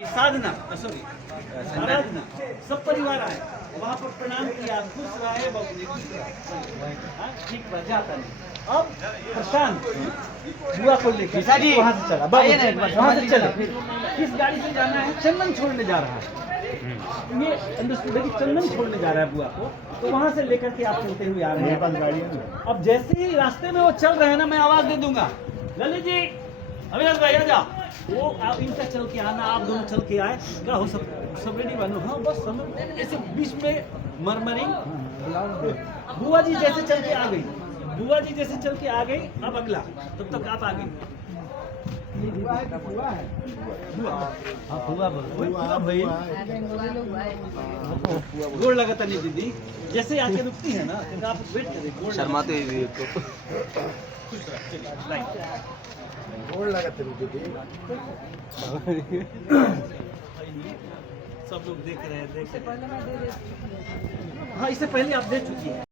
साधना sorry आराधना सब परिवार आए वहाँ पर प्रणाम किया, खुश रहे बाबू खुश रहे। हाँ, ठीक बा जाता नहीं। अब प्रशांत बुआ को लेकर वहाँ से चला बाबू वहाँ से चले, किस गाड़ी से जाना है? चंदन छोड़ने जा रहा है। ये अंडरस्टूड है कि चंदन छोड़ने जा रहा है बुआ को, तो वहाँ से लेकर के आप चलते हुए आ रहे हैं। अब जैसे ही रास्ते में वो चल रहे हैं ना, मैं आवाज दे दूंगा, ललित जी अविनाश भाई आ जाओ। वो आप इनका चल के आना, आप दोनों चल के आए, क्या हो सब रेडी बनो। हाँ बस समझ ऐसे बीच में मरमरिंग बुआ जी जैसे चल के आ गई, बुआ जी जैसे चल के आ गई। अब अगला तब तक आप आ गई गोड़ लगाता नहीं दीदी, जैसे आके रुकती है ना तो आप वेट करें, शर्माते हुए गोड़ लगाते दीदी। सब लोग देख रहे हैं। हाँ इससे पहले आप दे चुकी हैं।